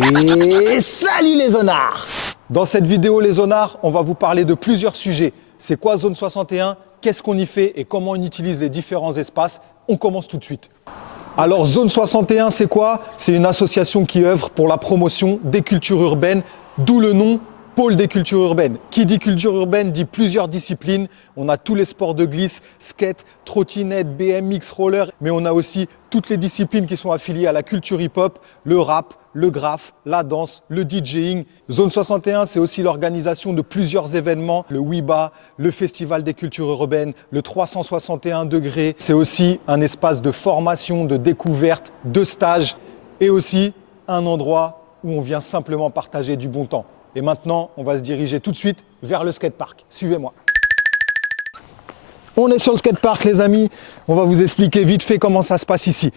Et salut les zonards! Dans cette vidéo les zonards, on va vous parler de plusieurs sujets. C'est quoi Zone 61? Qu'est-ce qu'on y fait et comment on utilise les différents espaces? On commence tout de suite. Alors Zone 61, c'est quoi? C'est une association qui œuvre pour la promotion des cultures urbaines, d'où le nom Pôle des cultures urbaines. Qui dit culture urbaine dit plusieurs disciplines. On a tous les sports de glisse, skate, trottinette, BMX, roller, mais on a aussi toutes les disciplines qui sont affiliées à la culture hip-hop, le rap, le graphe, la danse, le DJing. Zone 61, c'est aussi l'organisation de plusieurs événements, le WIBA, le Festival des cultures urbaines, le 361 degrés. C'est aussi un espace de formation, de découverte, de stage et aussi un endroit où on vient simplement partager du bon temps. Et maintenant, on va se diriger tout de suite vers le skatepark. Suivez-moi. On est sur le skatepark, les amis. On va vous expliquer vite fait comment ça se passe ici.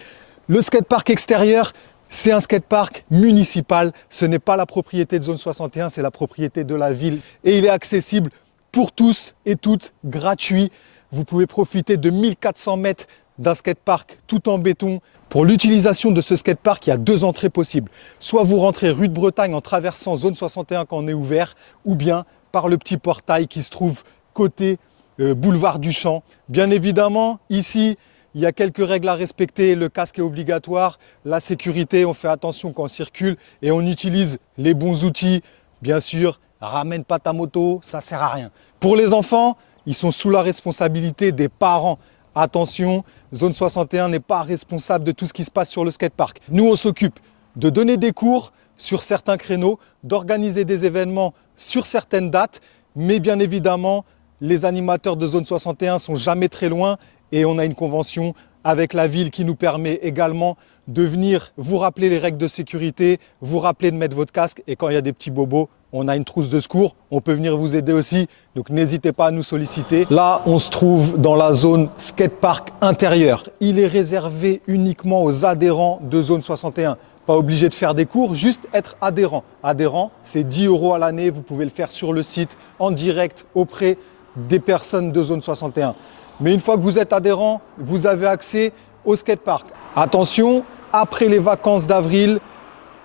Le skatepark extérieur, c'est un skatepark municipal. Ce n'est pas la propriété de Zone 61, c'est la propriété de la ville. Et il est accessible pour tous et toutes, gratuit. Vous pouvez profiter de 1400 mètres d'un skatepark tout en béton. Pour l'utilisation de ce skatepark, il y a deux entrées possibles. Soit vous rentrez rue de Bretagne en traversant Zone 61 quand on est ouvert, ou bien par le petit portail qui se trouve côté boulevard du Champ. Bien évidemment, ici, il y a quelques règles à respecter. Le casque est obligatoire, la sécurité, on fait attention quand on circule et on utilise les bons outils. Bien sûr, ramène pas ta moto, ça ne sert à rien. Pour les enfants, ils sont sous la responsabilité des parents. Attention, Zone 61 n'est pas responsable de tout ce qui se passe sur le skatepark. Nous, on s'occupe de donner des cours sur certains créneaux, d'organiser des événements sur certaines dates, mais bien évidemment, les animateurs de Zone 61 sont jamais très loin et on a une convention avec la ville qui nous permet également de venir vous rappeler les règles de sécurité, vous rappeler de mettre votre casque et quand il y a des petits bobos, on a une trousse de secours, on peut venir vous aider aussi, donc n'hésitez pas à nous solliciter. Là, on se trouve dans la zone skatepark intérieur. Il est réservé uniquement aux adhérents de Zone 61. Pas obligé de faire des cours, juste être adhérent. Adhérent, c'est 10 € à l'année, vous pouvez le faire sur le site, en direct, auprès des personnes de Zone 61. Mais une fois que vous êtes adhérent, vous avez accès au skatepark. Attention, après les vacances d'avril,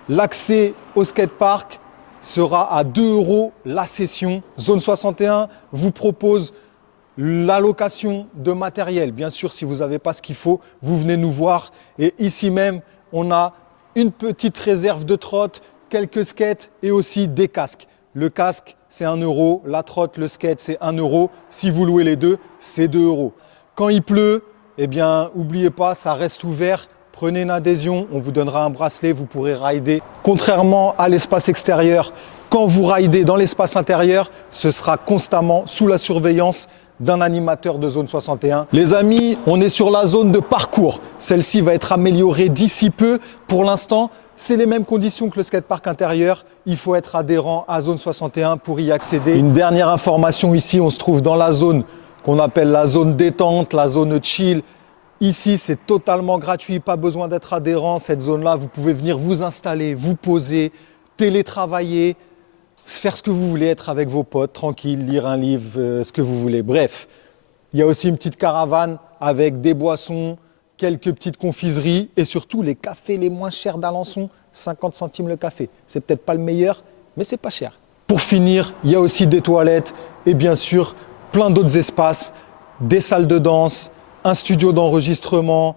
l'accès au skatepark sera à 2 € la session. Zone 61 vous propose l'allocation de matériel. Bien sûr, si vous n'avez pas ce qu'il faut, vous venez nous voir. Et ici même, on a une petite réserve de trottes, quelques skates et aussi des casques. Le casque, c'est 1 €. La trotte, le skate, c'est 1 €. Si vous louez les deux, c'est 2 €. Quand il pleut, eh bien, n'oubliez pas, ça reste ouvert. Prenez une adhésion, on vous donnera un bracelet, vous pourrez rider. Contrairement à l'espace extérieur, quand vous ridez dans l'espace intérieur, ce sera constamment sous la surveillance d'un animateur de Zone 61. Les amis, on est sur la zone de parcours. Celle-ci va être améliorée d'ici peu. Pour l'instant, c'est les mêmes conditions que le skatepark intérieur. Il faut être adhérent à Zone 61 pour y accéder. Une dernière information ici, on se trouve dans la zone qu'on appelle la zone détente, la zone chill. Ici, c'est totalement gratuit, pas besoin d'être adhérent. Cette zone-là, vous pouvez venir vous installer, vous poser, télétravailler, faire ce que vous voulez, être avec vos potes, tranquille, lire un livre, ce que vous voulez. Bref, il y a aussi une petite caravane avec des boissons, quelques petites confiseries et surtout les cafés les moins chers d'Alençon, 50 centimes le café. C'est peut-être pas le meilleur, mais c'est pas cher. Pour finir, il y a aussi des toilettes et bien sûr plein d'autres espaces, des salles de danse, un studio d'enregistrement.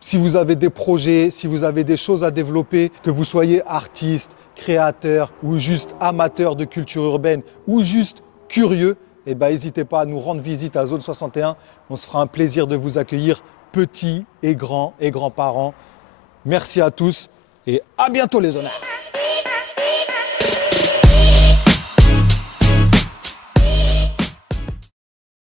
Si vous avez des projets, si vous avez des choses à développer, que vous soyez artiste, créateur ou juste amateur de culture urbaine ou juste curieux, eh ben, n'hésitez pas à nous rendre visite à Zone 61. On se fera un plaisir de vous accueillir, petits et grands-parents. Merci à tous et à bientôt les honneurs.